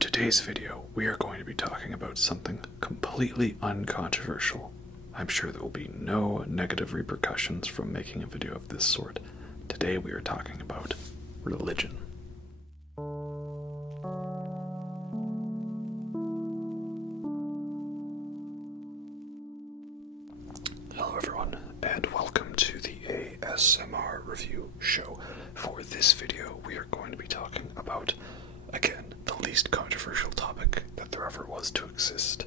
today's video, we are going to be talking about something completely uncontroversial. I'm sure there will be no negative repercussions from making a video of this sort. Today we are talking about religion. Hello everyone, and welcome to the ASMR review show. For this video, we are going to be talking about, again, the least controversial topic that there ever was to exist: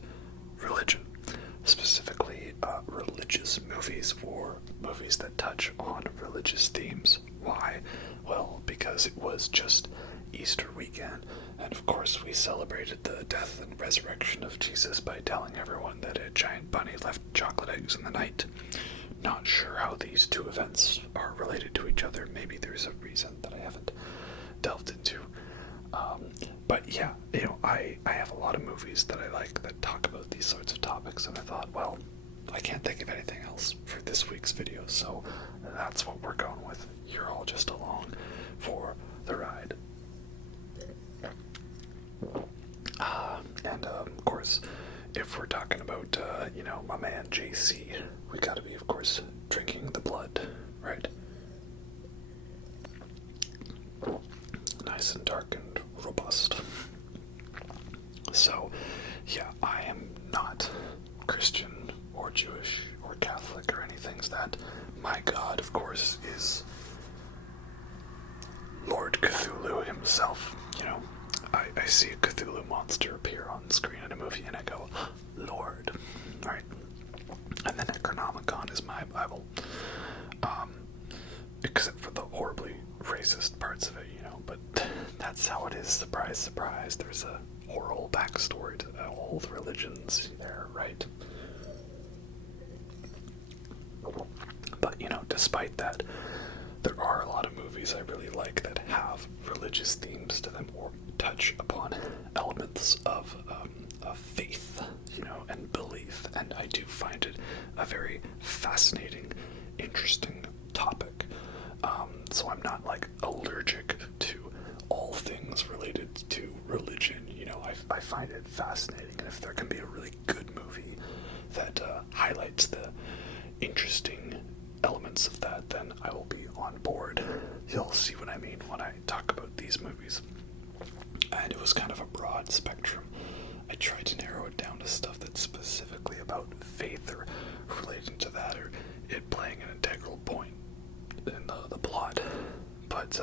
religion. Specifically, religious movies or movies that touch on religious themes. Why? Well, because it was just Easter weekend, and of course we celebrated the death and resurrection of Jesus by telling everyone that a giant bunny left chocolate eggs in the night. Not sure how these two events are related to each other. Maybe there's a reason that I haven't delved into. But yeah, I have a lot of movies that I like that talk about these sorts of topics, and I thought, well, I can't think of anything else for this week's video, so that's what we're going with. You're all just along for the ride. And of course, if we're talking about, my man JC, we gotta be, of course, drinking the blood, right? Nice and dark and robust. So, yeah, I am not Christian or Jewish or Catholic or anything. That my God, of course, is Lord Cthulhu himself. I see a Cthulhu monster appear on screen in a movie and I go, Lord, right? And the Necronomicon is my Bible. Except for the horribly racist parts of it, but that's how it is. Surprise, surprise. There's a oral backstory to all the religions there, right? But, despite that, there are a lot of movies I really like that have religious themes to them or touch upon elements of faith, and belief. And I do find it a very fascinating, interesting topic. So I'm not allergic to all things related to religion. I find it fascinating, and if there can be a really good movie that highlights the interesting elements of that, then I will be on board. You'll see what I mean when I talk about these movies. And it was kind of a broad spectrum. I tried to narrow it down to stuff that's specifically about faith or relating to that, or it playing an integral point in the plot. But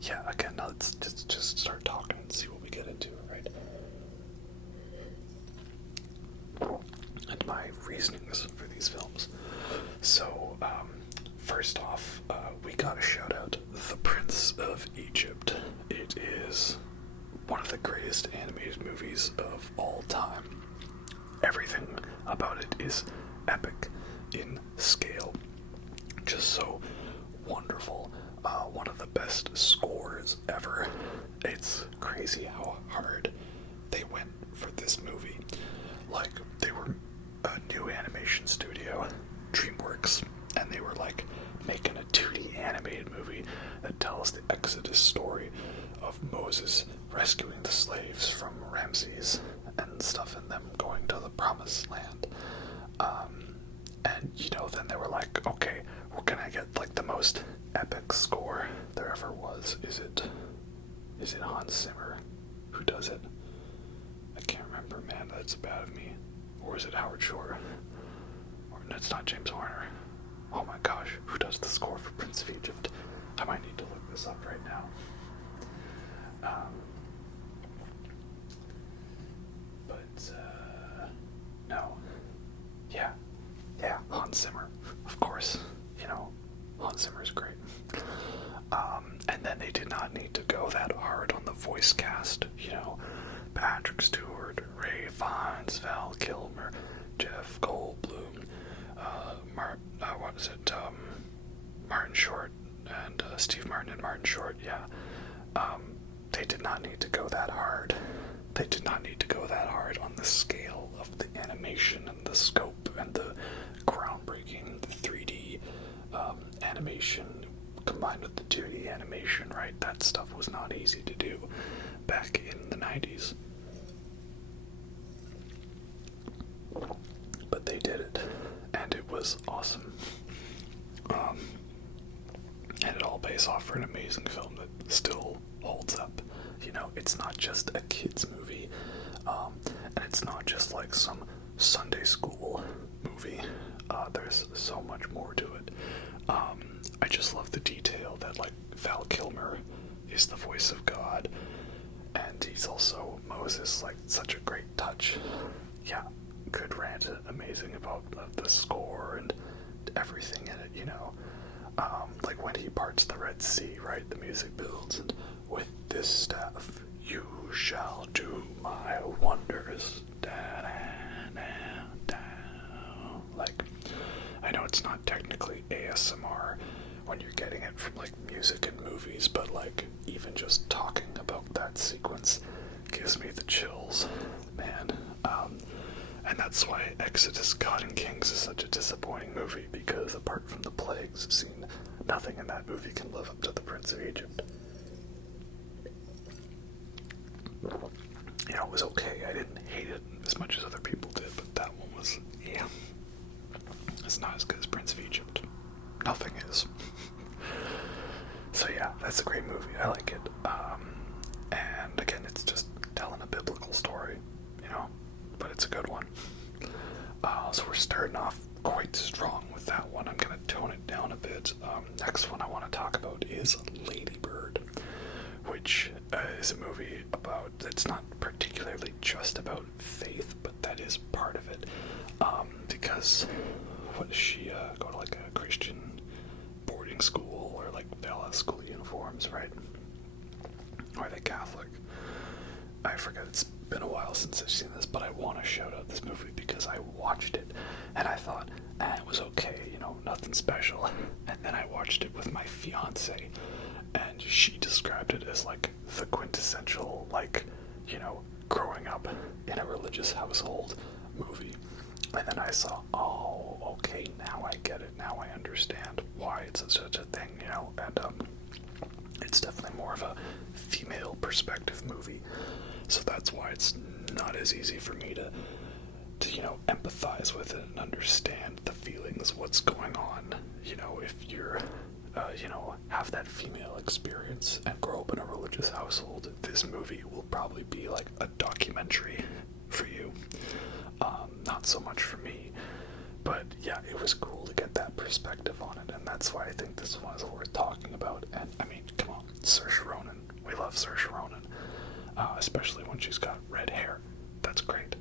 yeah, again, let's just start talking and see what we get into, right? And my reasonings for these films. So, first off, we gotta shout out The Prince of Egypt. It is one of the greatest animated movies of all time. Everything about it is epic in scale. Just so wonderful. One of the best scores ever. It's crazy how hard they went for this movie. They were a new animation studio, DreamWorks, and they were making a 2D animated movie that tells the Exodus story of Moses rescuing the slaves from Ramses and stuff, and them going to the Promised Land. And then they were like, okay, we're gonna get the most epic score there ever was. Is it Hans Zimmer who does it? I can't remember, man. That's bad of me. Or is it Howard Shore? Or it's not James Horner. Oh my gosh, who does the score for Prince of Egypt? I might need to look this up right now. No. Yeah, Hans Zimmer, of course. Hans Zimmer's great. And then they did not need to go that hard on the voice cast. Patrick Stewart, Ray Fiennes, Val Kilmer, Jeff Goldblum, Martin Short, and Steve Martin and Martin Short, yeah. They did not need to go that hard. They did not need to go that hard on the scale of the animation and the scope and the groundbreaking, the 3D animation combined with the 2D animation, right? That stuff was not easy to do back in the 90s. But they did it, and it was awesome. And it all pays off for an amazing film that still holds up. You know, it's not just a kid's movie, and it's not just like some Sunday school movie. There's so much more to it. I just love the detail that, like, Val Kilmer is the voice of God, and he's also Moses, like, such a great touch. Yeah, good rant, amazing about the score and everything in it, you know. Like when he parts the Red Sea, right? The music builds, and with this staff you shall do my wonders. Like, I know it's not technically ASMR when you're getting it from like music and movies, but like even just talking about that sequence gives me the chills, man. And that's why Exodus, God and Kings is such a disappointing movie, because apart from the plagues scene, nothing in that movie can live up to the Prince of Egypt. You know, it was okay. I didn't hate it as much as other people did, but that one was, yeah. It's not as good as Prince of Egypt. Nothing is. So yeah, that's a great movie. I like it. And again, it's just telling a biblical story, you know, but it's a good one. So we're starting off quite strong with that one. I'm going to tone it down a bit. Next one I want to talk about is Lady Bird, which is a movie about, it's not particularly just about faith, but that is part of it. Because, what does she go to, like a Christian boarding school, or like they all have school uniforms, right? Or are they Catholic? I forget, it's been a while since I've seen this, but I want to shout out this movie because I watched it and I thought, it was okay, you know, nothing special. And then I watched it with my fiance, and she described it as like the quintessential, like, you know, growing up in a religious household movie. And then I saw, oh, okay, now I get it, now I understand why it's such a thing, you know, and it's definitely more of a female perspective movie. So that's why it's not as easy for me to you know, empathize with it and understand the feelings, what's going on. You know, if you're, you know, have that female experience and grow up in a religious household, this movie will probably be like a documentary for you. Not so much for me. But yeah, it was cool to get that perspective on it, and that's why I think this one is worth talking about. And I mean, come on, Saoirse Ronan. We love Saoirse Ronan. Especially when she's got red hair. That's great.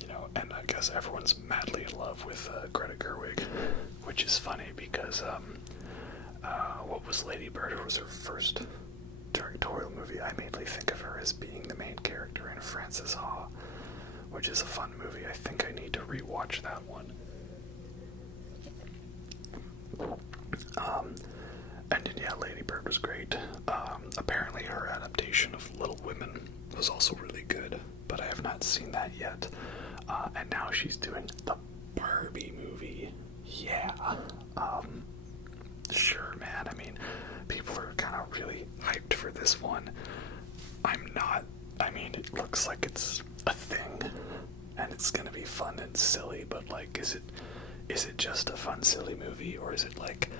You know, and I guess everyone's madly in love with Greta Gerwig, which is funny because what was Lady Bird? It was her first directorial movie. I mainly think of her as being the main character in Frances Ha, which is a fun movie. I think I need to rewatch that one. And yeah, Lady Bird was great. Apparently her adaptation of Little Women was also really good, but I have not seen that yet. And now she's doing the Barbie movie. Yeah. Sure, man. I mean, people are kind of really hyped for this one. I'm not. I mean, it looks like it's a thing, and it's gonna be fun and silly, but like, is it just a fun, silly movie, or is it like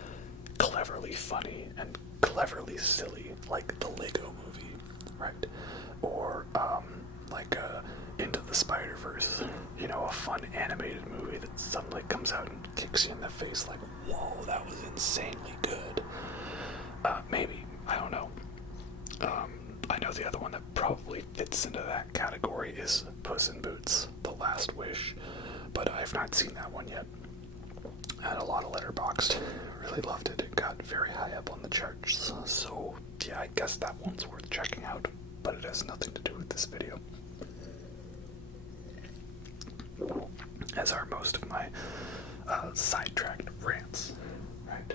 cleverly funny and cleverly silly, like the Lego movie, right? Or like Into the Spider-Verse, you know, a fun animated movie that suddenly comes out and kicks you in the face like, whoa, that was insanely good. Maybe, I don't know. I know the other one that probably fits into that category is Puss in Boots: The Last Wish, but I've not seen that one yet. I had a lot of Letterboxd. Really loved it. It got very high up on the charts. So yeah, I guess that one's worth checking out, but it has nothing to do with this video, as are most of my sidetracked rants, right?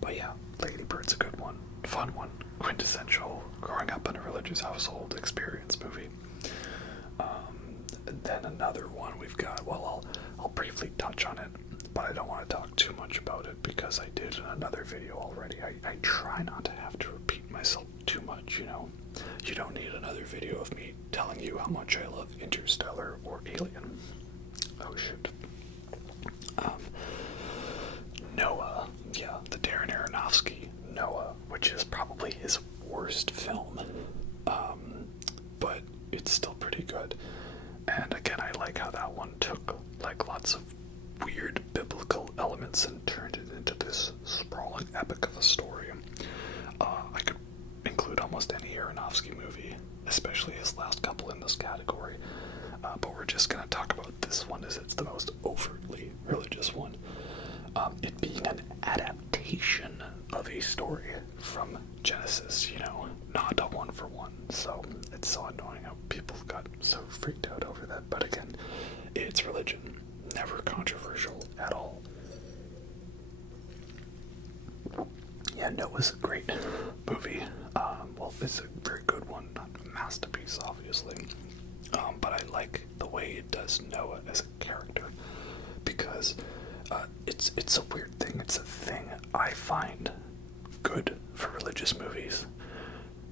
But yeah, Lady Bird's a good one, fun one, quintessential growing up in a religious household experience movie. Then another one we've got, well, I'll briefly touch on it, but I don't want to talk too much about it because I did in another video already. I try not to have to repeat myself myself too much, you know. You don't need another video of me telling you how much I love Interstellar or Alien. Oh shoot. Noah, yeah, the Darren Aronofsky Noah, which is probably his worst film, but it's still pretty good. And again, I like how that one took like lots of weird biblical elements and turned it into this sprawling epic of a story. I could include almost any Aronofsky movie, especially his last couple in this category, but we're just going to talk about this one as it's the most overtly religious one. It being an adaptation of a story from Genesis, you know, not a one-for-one. So it's so annoying how people got so freaked out over that. But again, it's religion, never controversial at all. Yeah, Noah's a great movie. Well, it's a very good one, not a masterpiece, obviously. But I like the way it does Noah as a character, because it's a weird thing. It's a thing I find good for religious movies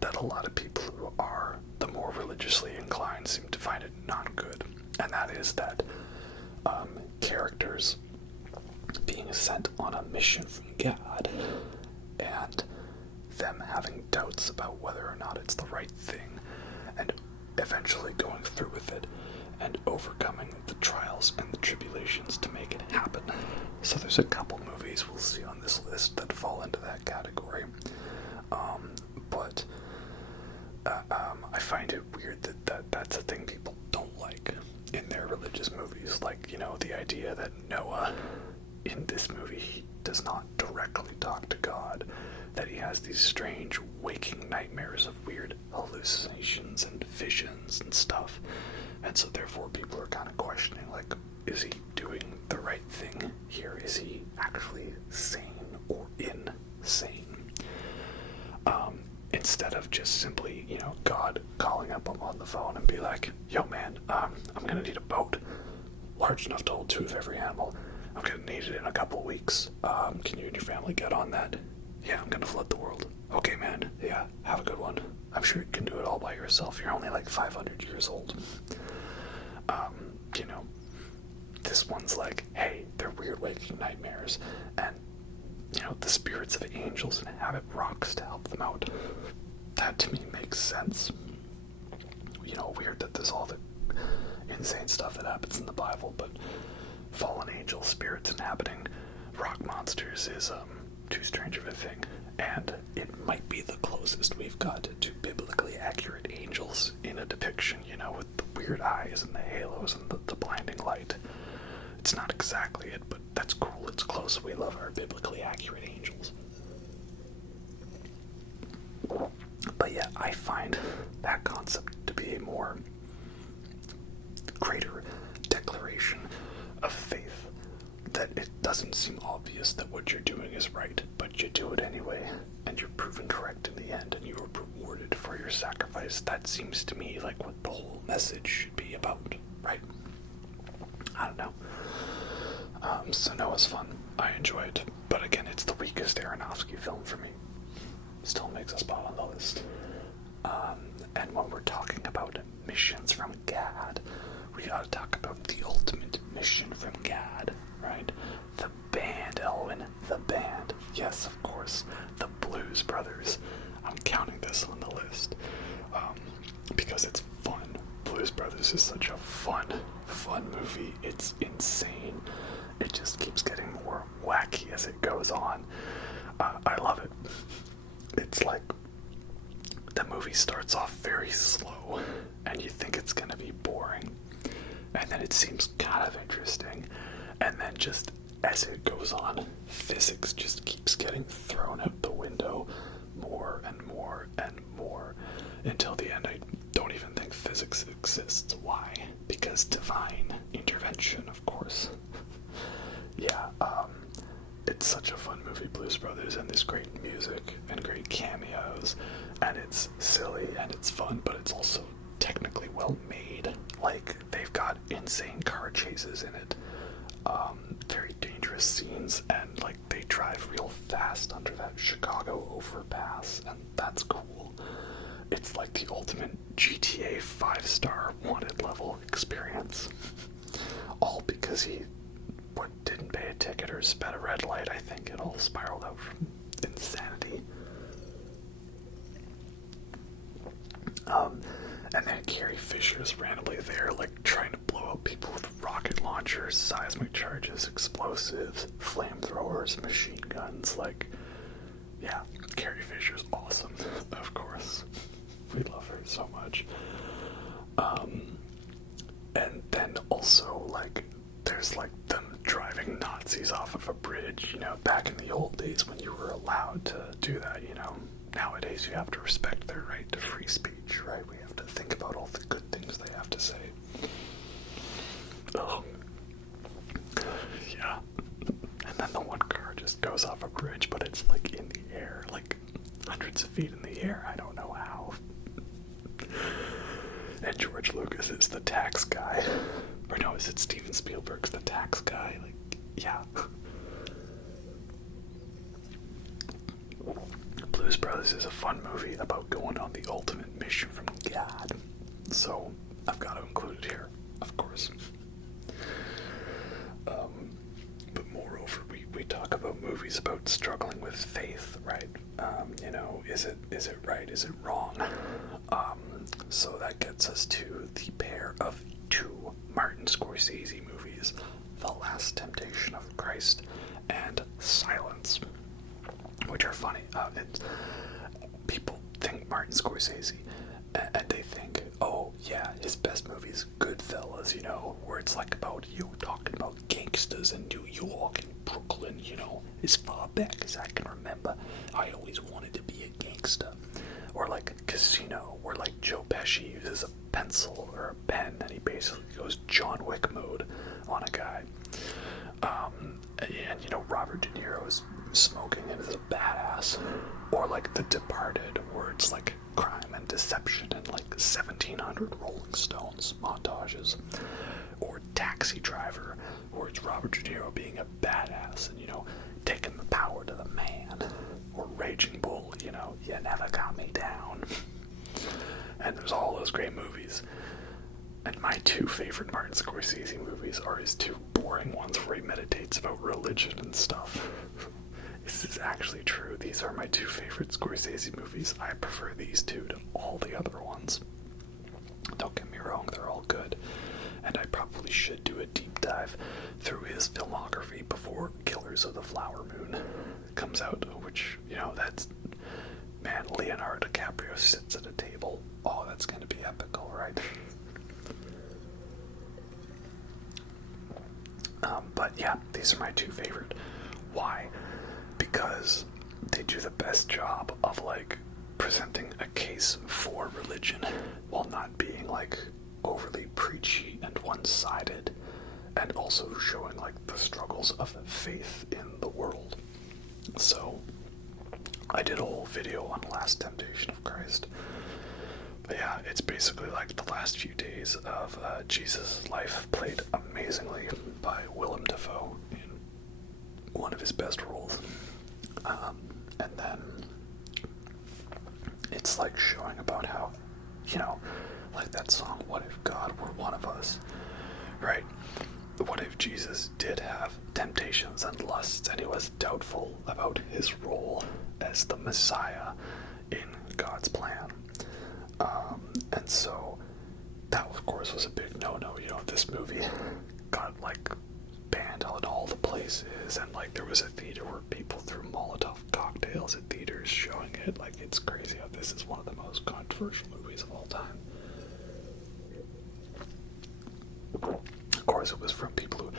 that a lot of people who are the more religiously inclined seem to find it not good. And that is that characters being sent on a mission from God and them having doubts about whether or not it's the right thing, and eventually going through with it and overcoming the trials and the tribulations to make it happen. So there's a couple movies we'll see on this list that fall into that category. But I find it weird that that's a thing people don't like in their religious movies. Like, you know, the idea that Noah in this movie, he does not directly talk to God, that he has these strange waking nightmares of weird hallucinations and visions and stuff. And so therefore people are kind of questioning, like, is he doing the right thing here? Is he actually sane or insane? Instead of just simply, you know, God calling up him on the phone and be like, yo man, I'm gonna need a boat large enough to hold 2 of every animal. I'm gonna need it in a couple weeks. Can you and your family get on that? Yeah, I'm gonna flood the world. Okay man, yeah, have a good one. I'm sure you can do it all by yourself. You're only like 500 years old. You know, this one's like, hey, they're weird waking nightmares, and, you know, the spirits of angels inhabit rocks to help them out. That to me makes sense. You know, weird that there's all the insane stuff that happens in the Bible, but fallen angel spirits inhabiting rock monsters is too strange of a thing. And it might be the closest we've got to biblically accurate angels in a depiction, you know, with the weird eyes and the halos and the blinding light. It's not exactly it, but that's cool. It's close. We love our biblically accurate angels. But yeah, I find that concept to be a more greater declaration of faith, that it doesn't seem obvious that what you're doing is right, but you do it anyway, and you're proven correct in the end, and you are rewarded for your sacrifice. That seems to me like what the whole message should be about, right? I don't know. So Noah's fun. I enjoy it. But again, it's the weakest Aronofsky film for me. Still makes a spot on the list. And when we're talking about missions from God, we gotta talk about the ultimate mission from God, right? The band, Elwin. The band. Yes, of course. The Blues Brothers. I'm counting this on the list. Because it's fun. Blues Brothers is such a fun movie. It's insane. It just keeps getting more wacky as it goes on. I love it. It's like the movie starts off very slow, and you think it's gonna be boring, and then it seems kind of interesting, and then just as it goes on, physics just keeps getting thrown out the window more and more and more, until the end I don't even think physics exists. Why? Because divine intervention, of course. Yeah, it's such a fun movie, Blues Brothers, and there's great music and great cameos, and it's silly and it's fun, but it's also technically well made. Like, they've got insane car chases in it, very dangerous those scenes, and like they drive real fast under that Chicago overpass, and that's cool. It's like the ultimate GTA 5-star wanted level experience. All because he didn't pay a ticket or sped a red light. I think it all spiraled out from insanity. And then Carrie Fisher's randomly there, like trying to blow up people with rocket launchers, seismic charges, explosives, flamethrowers, machine guns. Like, yeah, Carrie Fisher's awesome, of course. We love her so much. And then also, like, there's like them driving Nazis off of a bridge, you know, back in the old days when you were allowed to do that, you know. Nowadays you have to respect their right to free speech, right? We have to think about all the good things they have to say. Yeah. And then the one car just goes off a bridge, but it's like in the air, like hundreds of feet in the air. I don't know how. And George Lucas is the tax guy. Or no, is it Steven Spielberg's the tax guy? Like, yeah. Blues Brothers is a fun movie about going on the ultimate mission from God. So, I've got to include it here, of course. But moreover, we talk about movies about struggling with faith, right? You know, is it right? Is it wrong? So that gets us to the pair of two Martin Scorsese movies, The Last Temptation of Christ and Silence, which are funny. People think Martin Scorsese, and they think, oh yeah, his best movie is Goodfellas, you know, where it's like about you talking about gangsters in New York and Brooklyn, you know, as far back as I can remember, I always wanted to be a gangster. Or like Casino, where like Joe Pesci uses a pencil or a pen and he basically goes John Wick mode on a guy. And you know, Robert De Niro's smoking and is a badass. Or like The Departed, where it's like crime and deception and like 1700 Rolling Stones montages. Or Taxi Driver, where it's Robert De Niro being a badass and, you know, taking the power to the man. Or Raging Bull, you know, you never got me down. And there's all those great movies. And my two favorite Martin Scorsese movies are his two boring ones where he meditates about religion and stuff. This is actually true. These are my two favorite Scorsese movies. I prefer these two to all the other ones. Don't get me wrong, they're all good. And I probably should do a deep dive through his filmography before Killers of the Flower Moon comes out, which, you know, that's, man, Leonardo DiCaprio sits at a table. Oh, that's going to be epical, right? But yeah, these are my two favorite. Why? Because they do the best job of, like, presenting a case for religion while not being, like, overly preachy and one-sided, and also showing, like, the struggles of faith in the world. So, I did a whole video on Last Temptation of Christ. But yeah, it's basically like the last few days of Jesus' life, played amazingly by Willem Dafoe in one of his best roles. And then it's like showing about how, you know, like that song, What If God Were One of Us, right? What if Jesus did have temptations and lusts, and he was doubtful about his role as the Messiah in God's plan? And so that, of course, was a big no-no. You know, this movie got, like, banned on all the places, and, like, there was a theater where people threw Molotov cocktails at theaters showing it. Like, it's crazy how this is one of the most controversial movies of all time. Of course, it was from people who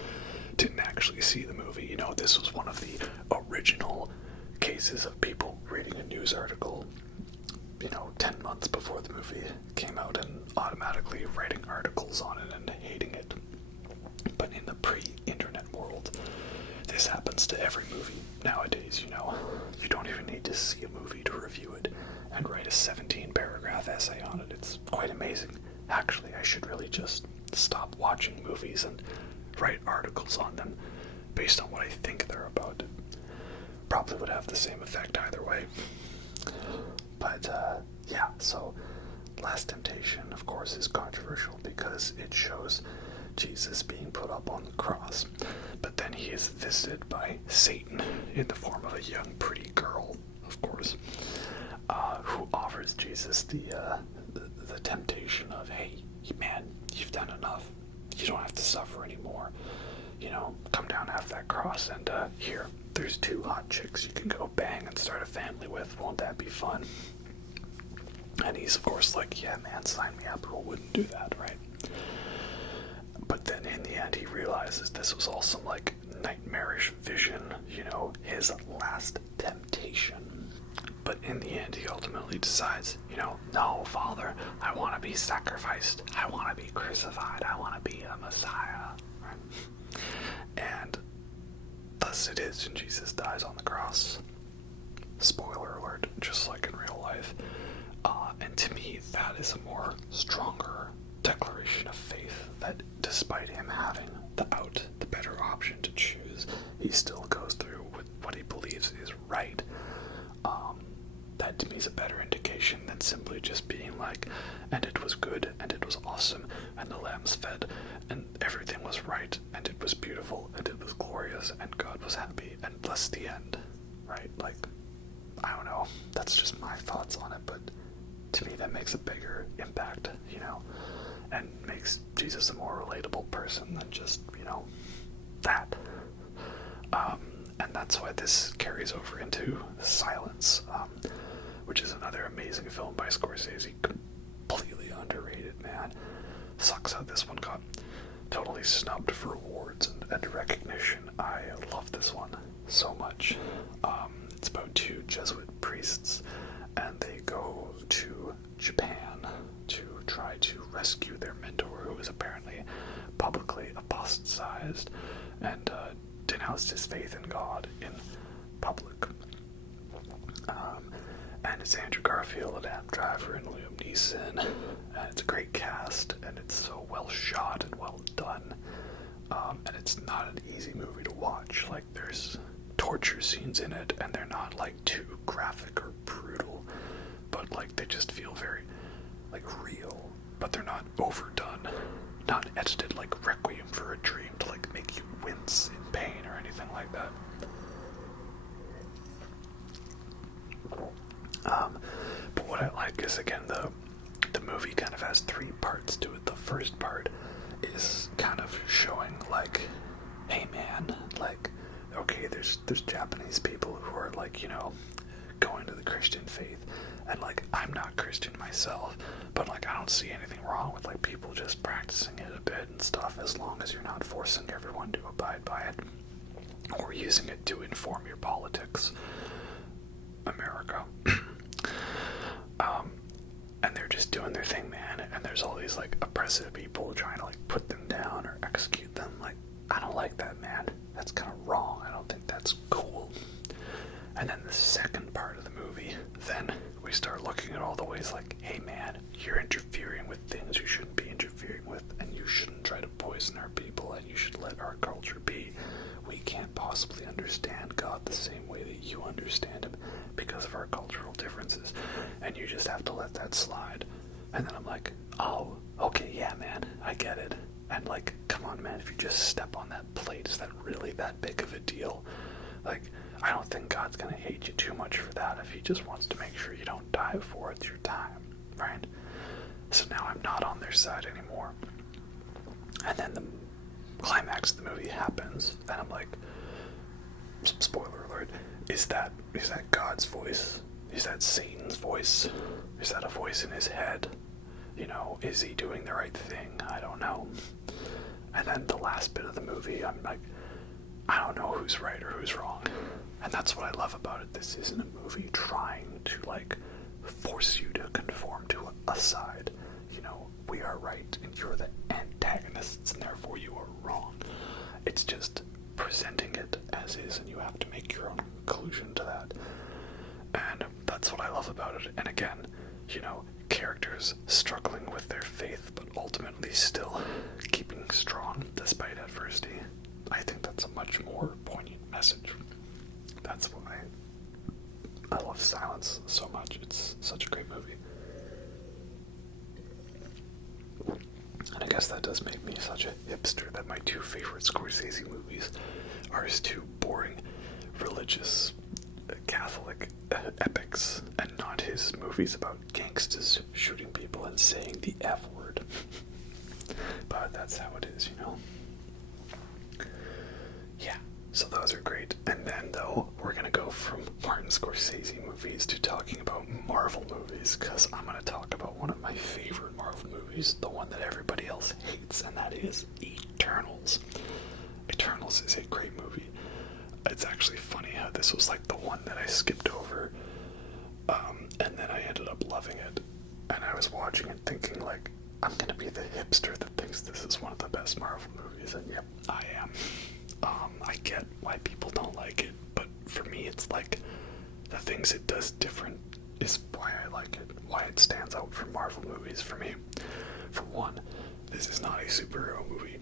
didn't actually see the movie. You know, this was one of the original cases of people reading a news article, you know, 10 months before the movie came out and automatically writing articles on it and hating it. But in the pre-internet world, this happens to every movie nowadays, you know. You don't even need to see a movie to review it and write a 17-paragraph essay on it. It's quite amazing. Actually, I should really just stop watching movies and write articles on them based on what I think they're about, probably would have the same effect either way. But yeah, so Last Temptation, of course, is controversial because it shows Jesus being put up on the cross, but then he is visited by Satan in the form of a young, pretty girl, of course, who offers Jesus the temptation of, hey, man, you've done enough. You don't have to suffer anymore. You know, come down off that cross, and here, there's 2 hot chicks you can go bang and start a family with. Won't that be fun? And he's, of course, like, yeah, man, sign me up. Who wouldn't do that, right? But then in the end, he realizes this was all some, like, nightmarish vision, you know, his last temptation. But in the end, he ultimately decides, you know, no, Father, I want to be sacrificed. I want to be crucified. I want to be a Messiah. Right? And thus it is, and Jesus dies on the cross. Spoiler alert, just like in real life. And to me, that is a more stronger declaration of faith, that despite him having the better option to choose, he still goes through with what he believes is right. That to me is a better indication than simply just being like, and it was good, and it was awesome, and the lambs fed, and everything was right, and it was beautiful, and it was glorious, and God was happy, and thus the end, right? Like, I don't know, that's just my thoughts on it, but to me that makes a bigger impact, you know, and makes Jesus a more relatable person than just, you know, that. And that's why this carries over into Silence, which is another amazing film by Scorsese, completely underrated, man. Sucks how this one got totally snubbed for awards and recognition. I love this one so much. It's about 2 Jesuit priests, and they go to Japan to try to rescue their mentor, who was apparently publicly apostatized and denounced his faith in God in public. And it's Andrew Garfield and Adam Driver and Liam Neeson, and it's a great cast, and it's so well shot and well done. And it's not an easy movie to watch. Like, there's torture scenes in it, and they're not like too graphic or brutal, but like they just feel very like real, but they're not overdone, not edited like Requiem for a Dream to like make you wince in pain or anything like that. But what I like is, again, the movie kind of has 3 parts to it. The first part is kind of showing like, hey man, like, okay, there's Japanese people who are like, you know, going to the Christian faith, and like, I'm not Christian myself, but like, I don't see anything wrong with like people just practicing it a bit and stuff, as long as you're not forcing everyone to abide by it or using it to inform your politics. America. And they're just doing their thing, man, and there's all these like oppressive people trying to like put them down or execute them. Like, I don't like that, man. That's kind of wrong. I don't think that's cool. And then the second part of the movie, then we start looking at all the ways like, hey man, you're interfering with things you shouldn't be interfering with, and you shouldn't try to poison our people, and you should let our culture be. We can't possibly understand God the same way that you understand him because of our cultural differences, and you just have to let that slide. And then I'm like, oh, okay, yeah, man, I get it. And like, come on, man, if you just step on that plate, is that really that big of a deal? Like, I don't think God's gonna hate you too much for that if he just wants to make sure you don't die before it's your time, right? So now I'm not on their side anymore. And then the climax of the movie happens, and I'm like, spoiler alert, is that God's voice? Is that Satan's voice? Is that a voice in his head? You know, is he doing the right thing? I don't know. And then the last bit of the movie, I'm like, I don't know who's right or who's wrong. And that's what I love about it. This isn't a movie trying to like force you to conform to a side. You know, we are right and you're the antagonists, and therefore you are wrong. It's just presenting it as is, and you have to make your own conclusion to that. And that's what I love about it. And again, you know, characters struggling with their faith, but ultimately still keeping strong despite adversity. I think that's a much more poignant message. That's why I love Silence so much. It's such a great movie. And I guess that does make me such a hipster that my two favorite Scorsese movies are his two boring religious Catholic epics, and not his movies about gangsters shooting people and saying the F word. But that's how it is, you know? Yeah, so those are great. And then, though, we're gonna go from Martin Scorsese movies to talking about Marvel movies, because I'm gonna talk about one of my favorite Marvel movies, the one that everybody else hates, and that is Eternals. Eternals is a great movie. It's actually funny how this was like the one that I skipped over, and then I ended up loving it, and I was watching it thinking like, I'm gonna be the hipster that thinks this is one of the best Marvel movies, and yep, I am. I get why people don't like it, but for me it's like, the things it does different is why I like it, why it stands out from Marvel movies for me. For one, this is not a superhero movie.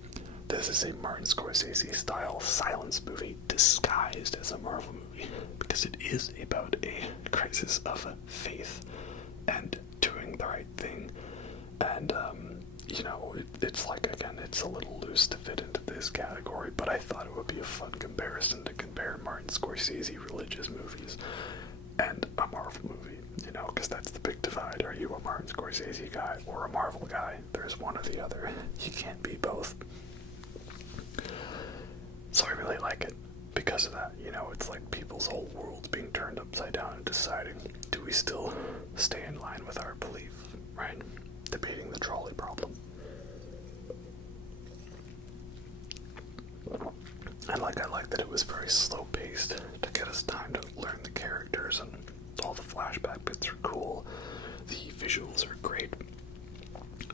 This is a Martin Scorsese-style silence movie disguised as a Marvel movie, because it is about a crisis of faith and doing the right thing. And, you know, it's like, again, it's a little loose to fit into this category, but I thought it would be a fun comparison to compare Martin Scorsese religious movies and a Marvel movie, you know, because that's the big divide. Are you a Martin Scorsese guy or a Marvel guy? There's one or the other. You can't be both. So I really like it because of that. You know, it's like people's whole world's being turned upside down and deciding, do we still stay in line with our belief, right? Debating the trolley problem. And I like that it was very slow paced to get us time to learn the characters, and all the flashback bits are cool. The visuals are great.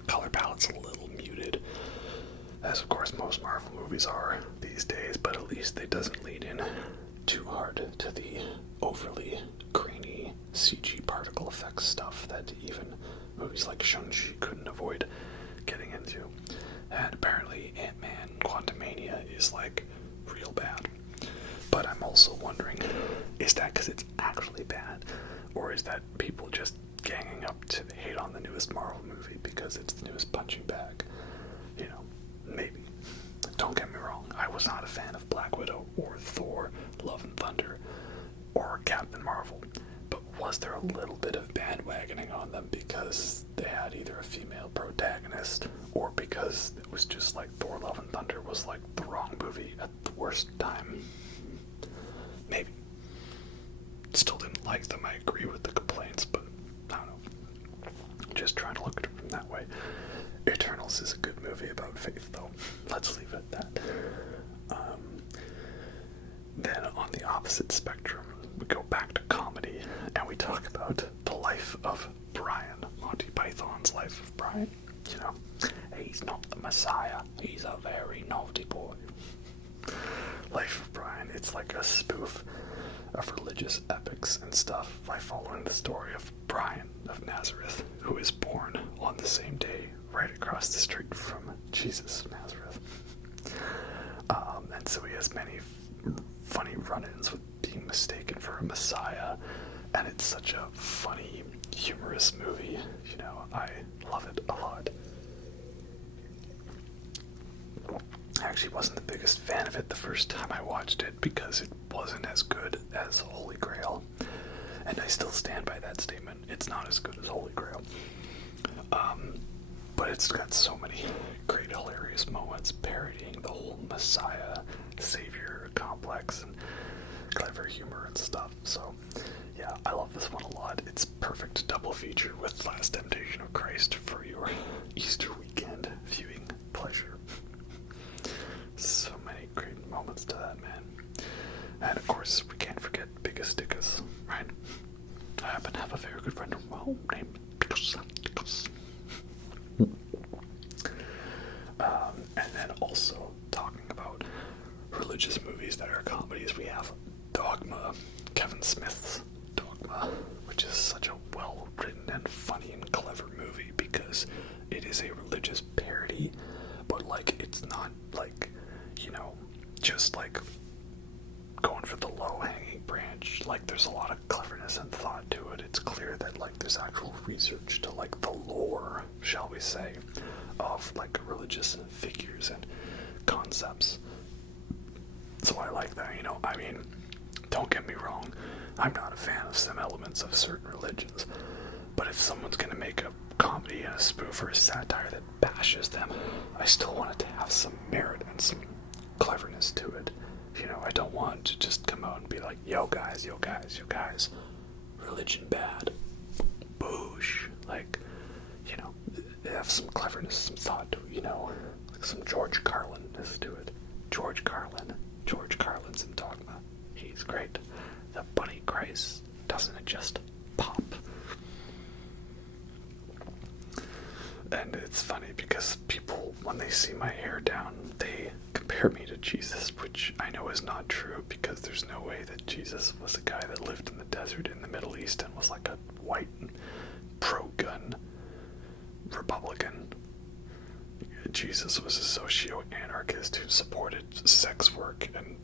Color palette's a little muted, as of course most Marvel movies are these days, but at least it doesn't lead in too hard to the overly grainy CG particle effects stuff that even movies like Shang-Chi couldn't avoid getting into. And apparently Ant-Man Quantumania is like real bad. But I'm also wondering, is that because it's actually bad, or is that people just ganging up to hate on the newest Marvel movie because it's the newest punching bag? You know, maybe. Don't get me wrong, I was not a fan of Black Widow or Thor, Love and Thunder, or Captain Marvel, but was there a little bit of bandwagoning on them because they had either a female protagonist, or because it was just like Thor, Love and Thunder was like the wrong movie at the worst time? Maybe. Still didn't like them, I agree with the complaints, but I don't know. Just trying to look at it from that way. Eternals is a good movie about faith, though. Let's leave it at that. Then on the opposite spectrum, we go back to comedy, and we talk about the life of Brian, Monty Python's Life of Brian. You know, he's not the Messiah, he's a very naughty boy. Life of Brian, it's like a spoof of religious epics and stuff by following the story of Brian of Nazareth, who is born on the same day right across the street from Jesus of Nazareth. And so he has many funny run-ins with being mistaken for a Messiah, and it's such a funny, humorous movie. You know, I love it a lot. I actually wasn't the biggest fan of it the first time I watched it because it wasn't as good as Holy Grail, and I still stand by that statement. It's not as good as Holy Grail. But it's got so many great, hilarious moments parodying the whole Messiah, Savior complex and clever humor and stuff. So, yeah, I love this one a lot. It's perfect double feature with Last Temptation of Christ for your Easter weekend viewing pleasure. So many great moments to that, man. And of course, we can't forget Biggest Dickus, right? I happen to have a very good friend of my home named Dickus. And then also talking about religious movies that are comedies, we have Dogma, Kevin Smith's Dogma, which is such a well-written and funny and clever movie because it is a religious parody, but like it's not like, you know, just like going for the low-hanging branch. Like, there's a lot of cleverness and thought to it. It's clear that like there's actual research to like the lore, shall we say, of like religious figures and concepts. So I like that, you know. I mean, don't get me wrong, I'm not a fan of some elements of certain religions, but if someone's gonna make a comedy and a spoof or a satire that bashes them, I still want it to have some merit and some cleverness to it. You know, I don't want to just come out and be like, yo guys, religion bad, boosh. Like, you know, have some cleverness, some thought to it, you know, like some George Carlin-ness to it. George Carlin's in Dogma. He's great. The bunny Christ, doesn't it just pop? And it's funny because people, when they see my hair down, they compare me to Jesus, which I know is not true, because there's no way that Jesus was a guy that lived in the desert in the Middle East and was like a white pro-gun Republican. Jesus was a socio-anarchist who supported sex work and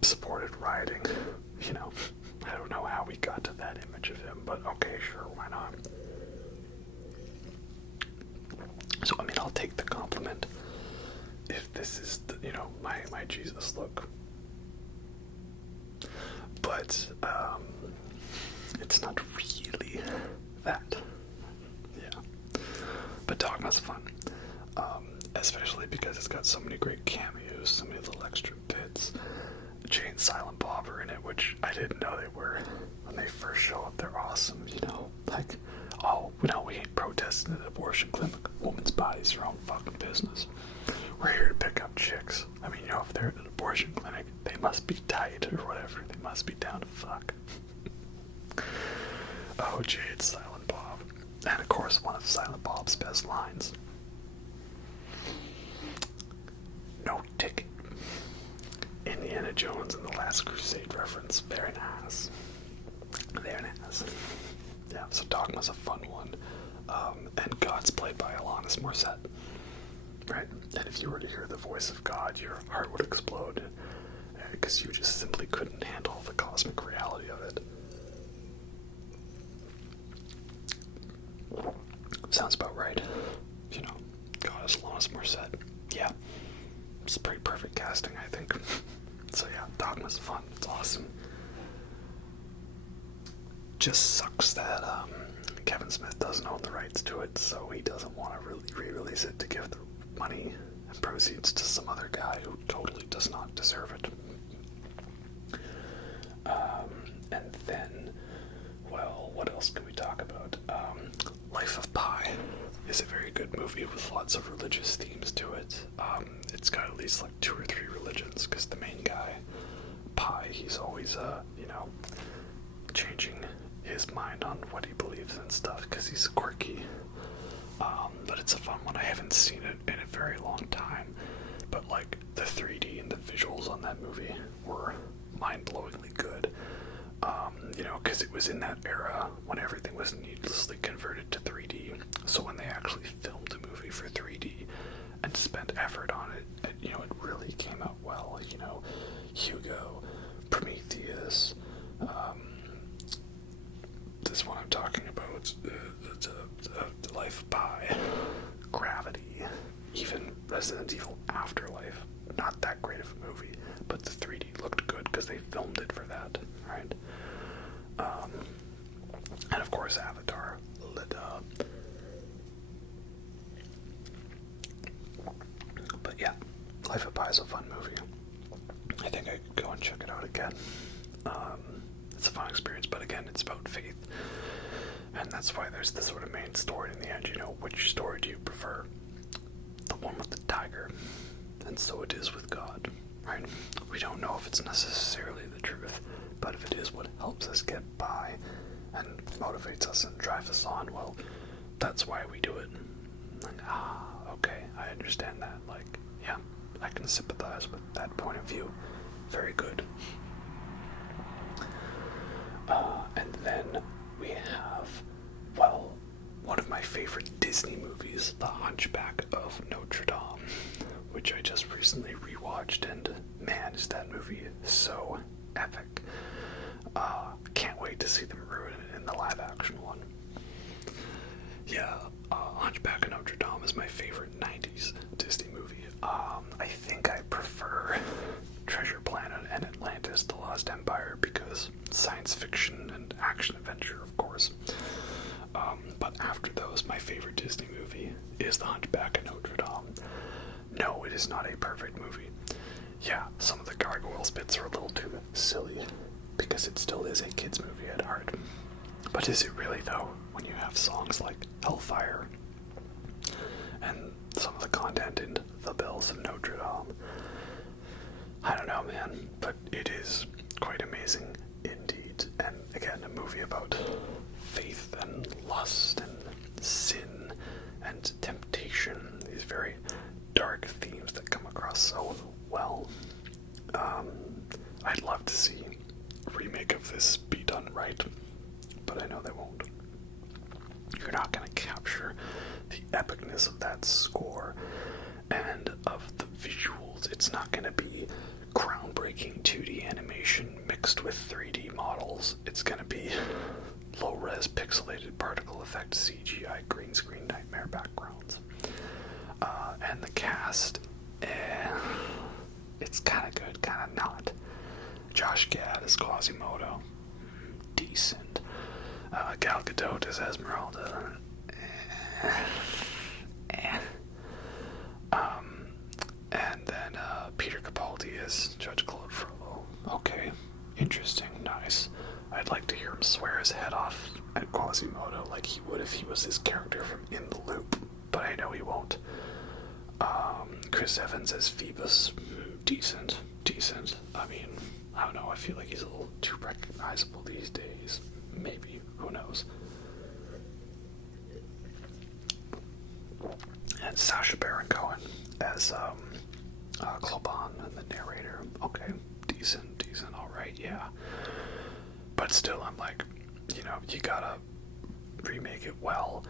supported rioting. You know, I don't know how we got to that image of him, but okay, sure, why not? So, I mean, I'll take the compliment if this is, the, you know, my Jesus look. But, it's not really that. Yeah. But Dogma's fun. Especially because it's got so many great cameos, so many little extra bits. Jay and Silent Bob are in it, which I didn't know they were. When they first show up, they're awesome, you know? Like, oh, no, we ain't protesting an abortion clinic. Woman's body's her own fucking business. We're here to pick up chicks. I mean, you know, if they're at an abortion clinic, they must be tight or whatever. They must be down to fuck. Oh, Jay and Silent Bob. And of course, one of Silent Bob's best lines. No ticket. Indiana Jones and the Last Crusade reference. Very nice. Very nice. Yeah, so Dogma's a fun one. And God's played by Alanis Morissette. Right? And if you were to hear the voice of God, your heart would explode. Because you just simply couldn't handle the cosmic reality of it. Sounds about right. You know, God is Alanis Morissette. Yeah. It's pretty perfect casting, I think. So yeah, Dogma's fun. It's awesome. Just sucks that Kevin Smith doesn't own the rights to it, so he doesn't want to really re-release it to give the money and proceeds to some other guy who totally does not deserve it. And then, well, what else can we talk about? Life of Pi is a very good movie with lots of religious themes to it. It's got at least like 2 or 3 religions, because the main guy, Pi, he's always, you know, changing his mind on what he believes and stuff, because he's quirky. But it's a fun one. I haven't seen it in a very long time, but like the 3D and the visuals on that movie were mind-blowingly good. You know, because it was in that era when everything was needlessly converted to 3D. So when they actually filmed a movie for 3D and spent effort on it, you know, it really came out well. You know, Hugo, Prometheus, this one I'm talking about, the Life of Pi, Gravity, even Resident Evil Afterlife. Not that great of a movie, but the 3D looked good because they filmed it for that, right? And of course Avatar, but yeah, Life of Pi is a fun movie. I think I could go and check it out again. It's a fun experience, but again, it's about faith, and that's why there's the sort of main story in the end. You know, which story do you prefer? The one with the tiger. And so it is with God, right? We don't know if it's necessarily the truth, but if it is what helps us get by and motivates us and drives us on, well, that's why we do it. Like, okay, I understand that. Like, yeah, I can sympathize with that point of view. Very good. And then we have, well, one of my favorite Disney movies, The Hunchback of Notre Dame, which I just recently rewatched, and man, is that movie so epic. Can't wait to see them ruin it in the live action one. Yeah, Hunchback of Notre Dame is my favorite 90s Disney movie. I think I prefer Treasure Planet and Atlantis: The Lost Empire because science fiction and action adventure, of course. But after those, my favorite Disney movie is The Hunchback of Notre Dame. No, it is not a perfect movie. Yeah, some of the gargoyles bits are a little too silly because it still is a kids movie at heart. But is it really though, when you have songs like Hellfire and some of the content in The Bells of Notre Dame? I don't know, man, but it is quite amazing indeed. And again, a movie about faith and lust and sin and temptation, these very dark themes that come across so well. I'd love to see a remake of this be done right, but I know they won't. You're not going to capture the epicness of that score and of the visuals. It's not going to be groundbreaking 2D animation mixed with 3D models. It's going to be low-res pixelated particle effect CGI green screen nightmare backgrounds. And the cast, it's kind of good, kind of not. Josh Gad as Quasimodo, decent. Gal Gadot as Esmeralda, and then Peter Capaldi as Judge Claude Frollo. Okay, interesting, nice. I'd like to hear him swear his head off at Quasimodo like he would if he was his character from In the Loop, but I know he won't. Chris Evans as Phoebus, decent. I mean, I don't know, I feel like he's a little too recognizable these days. Maybe, who knows. And Sacha Baron Cohen as Kloban and the narrator. Okay, decent, alright, yeah. But still, I'm like, you gotta remake it well,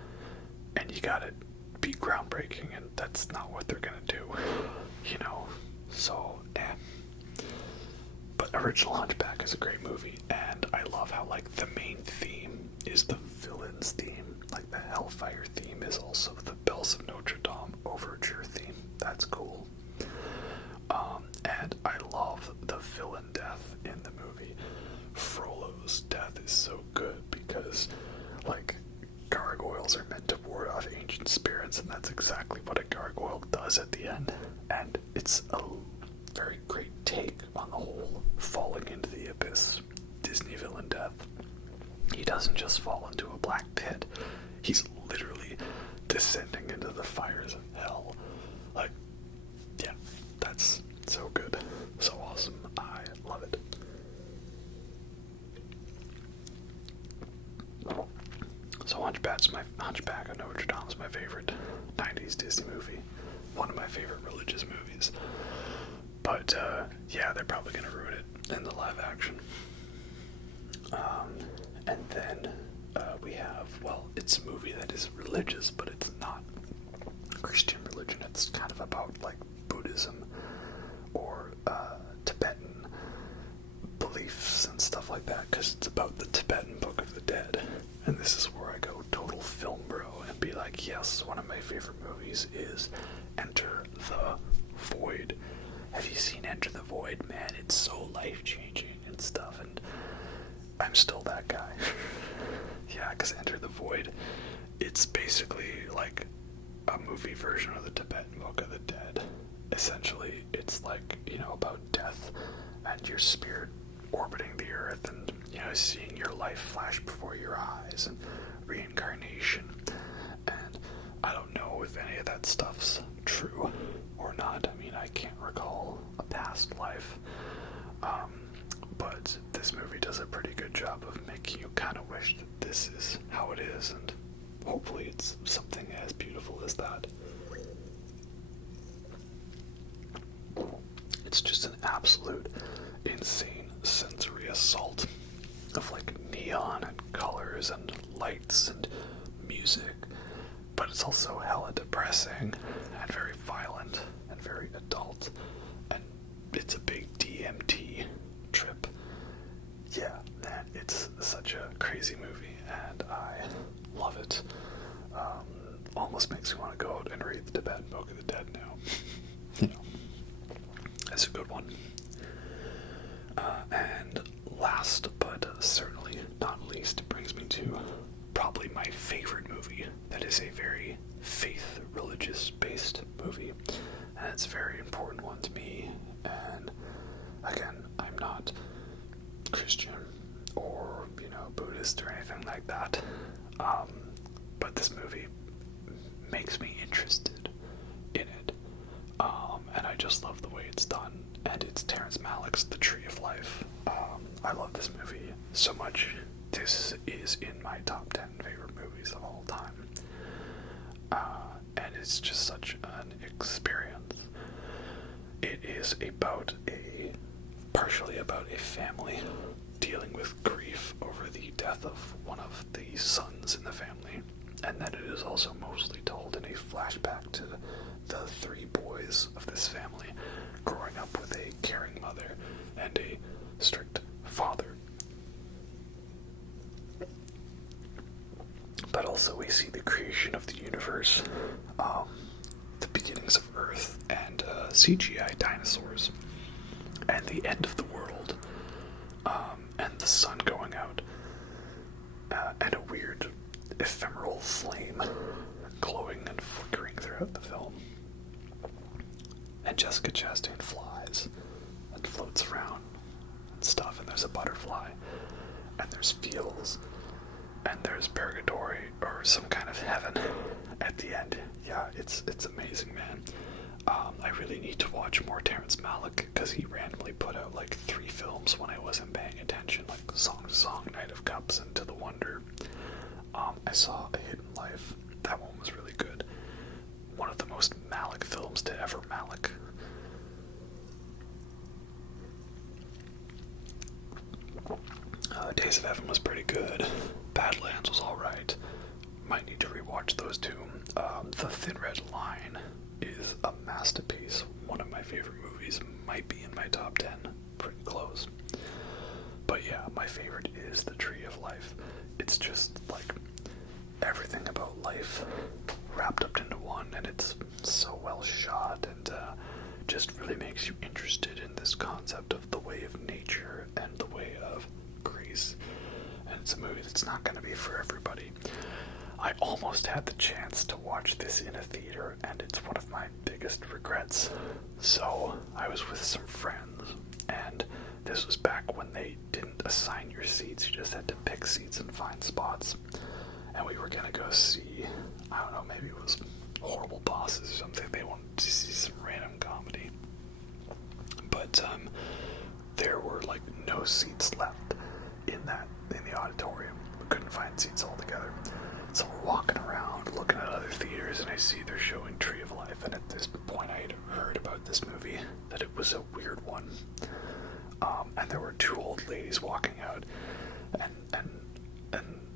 and you gotta be groundbreaking, and that's not what they're gonna do, so, But original Hunchback is a great movie, and I love how, the main theme is the villain's theme. The Hellfire theme is also the Bells of Notre Dame overture theme. That's cool. And I love the villain death in the movie. Frollo's death is so good because, gargoyles are meant to ward off ancient spirits, and that's exactly what a gargoyle does at the end. And it's a very great take on the whole falling into the abyss Disney villain death. He doesn't just fall into a black pit, he's literally descending into the fires of hell. Yeah, that's so good, so awesome. I love it. So Hunchback of Notre Dame is my favorite 90s Disney movie. One of my favorite religious movies. But, yeah, they're probably going to ruin it in the live action. And then we have, it's a movie that is religious, but it's not Christian religion. It's kind of about, Buddhism or Tibetan beliefs and stuff like that, because it's about the Tibetan Book of the Dead. And this is where I go total film bro and be like, yes, one of my favorite movies is Enter the Void. Have you seen Enter the Void? Man, it's so life-changing and stuff, and I'm still that guy. Yeah, because Enter the Void, it's basically a movie version of the Tibetan Book of the Dead. Essentially, it's about death and your spirit orbiting the earth and, seeing your life flash before your eyes and reincarnation. And I don't know if any of that stuff's true or not. I mean, I can't recall a past life. But this movie does a pretty good job of making you kind of wish that this is how it is, and hopefully it's something as beautiful as that. It's just an absolute insane sensory assault of neon and colors and lights and music, but it's also hella depressing and very violent and very adult, and it's a big DMT trip. Yeah, man, it's such a crazy movie, and I love it. Almost makes me want to go out and read the Tibetan Book of the Dead now. You know, it's a good one. And last but certainly not least, brings me to probably my favorite movie that is a very faith, religious-based movie, and it's a very important one to me. And again, I'm not Christian or, Buddhist or anything like that, but this movie makes me interested in it, and I just love the way it's done, and it's Terrence Malick's The Tree of Life. I love this movie so much. This is in my top 10 favorite movies of all time, and it's just such an experience. It is partially about a family dealing with grief over the death of one of the sons in the family, and then it is also mostly told in a flashback to the three boys of this family growing up with a caring mother and a strict father. But also we see the creation of the universe, the beginnings of Earth, and CGI dinosaurs, and the end of the world, and the sun going out, and a weird ephemeral flame glowing and flickering throughout the film. And Jessica Chastain flies and floats around and stuff, and there's a butterfly, and there's feels, and there's purgatory or some kind of heaven at the end. Yeah, it's amazing, man. I really need to watch more Terrence Malick, because he randomly put out like 3 films when I wasn't paying attention, like Song to Song, Night of Cups, and To the Wonder. I saw A Hidden Life. That one was really good. One of the most Malick films to ever Malick. Days of Heaven was pretty good. Badlands was alright. Might need to rewatch those two. The Thin Red Line is a masterpiece. One of my favorite movies. Might be in my top 10. Pretty close. But yeah, my favorite is The Tree of Life. It's just like everything about life wrapped up into one, and it's so well shot, and just really makes you interested in this concept of the way of nature and the way of grace. And it's a movie that's not going to be for everybody. I almost had the chance to watch this in a theater, and it's one of my biggest regrets. So I was with some friends, and this was back when they didn't assign your seats. You just had to pick seats and find spots. And we were gonna go see, I don't know, maybe it was Horrible Bosses or something. They wanted to see some random comedy. But there were like no seats left in the auditorium. We couldn't find seats altogether. So we're walking around looking at other theaters, and I see they're showing Tree of Life, and at this point I had heard about this movie, that it was a weird one. And there were 2 old ladies walking out, and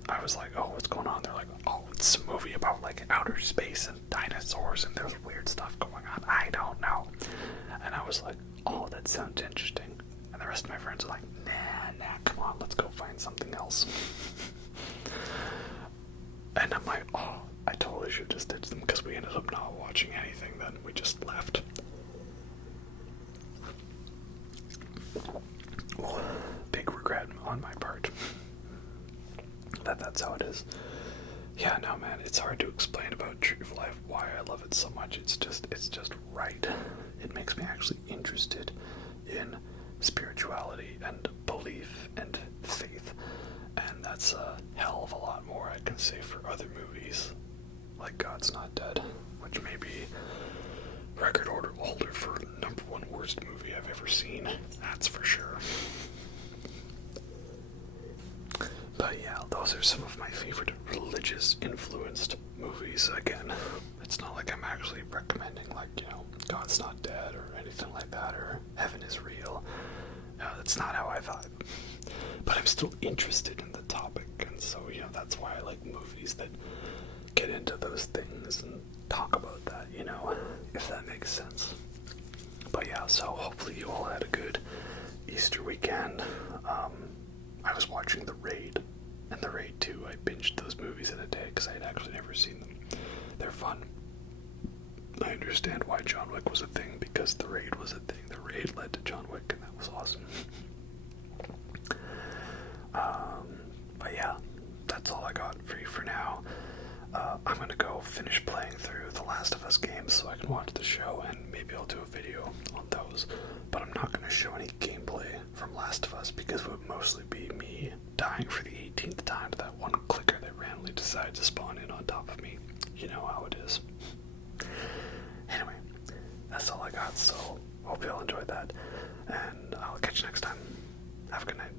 I was like, oh, what's going on? They're like, oh, it's a movie about like outer space and dinosaurs, and there's weird stuff going on. I don't know. And I was like, oh, that sounds interesting. And the rest of my friends are like, nah, come on, let's go find something else. And I'm like, oh, I totally should just ditch them, because we ended up not watching anything then. We just left. Ooh, big regret on my part. That's how it is. Yeah, no, man, it's hard to explain about Tree of Life why I love it so much. It's just right. It makes me actually interested in spirituality and belief and faith, and that's a hell of a lot more I can say for other movies like God's Not Dead, which may be record holder for #1 worst movie I've ever seen. That's for sure. But yeah, those are some of my favorite religious-influenced movies. Again, it's not like I'm actually recommending, like, God's Not Dead or anything like that, or Heaven is Real. No, that's not how I vibe. But I'm still interested in the topic, and so, that's why I like movies that get into those things and talk about that, if that makes sense. yeah, so hopefully you all had a good Easter weekend. I was watching The Raid and The Raid 2. I binged those movies in a day because I had actually never seen them. They're fun. I understand why John Wick was a thing, because The Raid was a thing. The Raid led to John Wick, and that was awesome. But yeah, that's all I got for you for now. I'm gonna go finish playing through the Last of Us games so I can watch the show, and maybe I'll do a video on those. But I'm not gonna show any gameplay from Last of Us because it would mostly be me dying for the 18th time to that one clicker that randomly decides to spawn in on top of me. You know how it is. Anyway, that's all I got, so hope you all enjoyed that, and I'll catch you next time. Have a good night.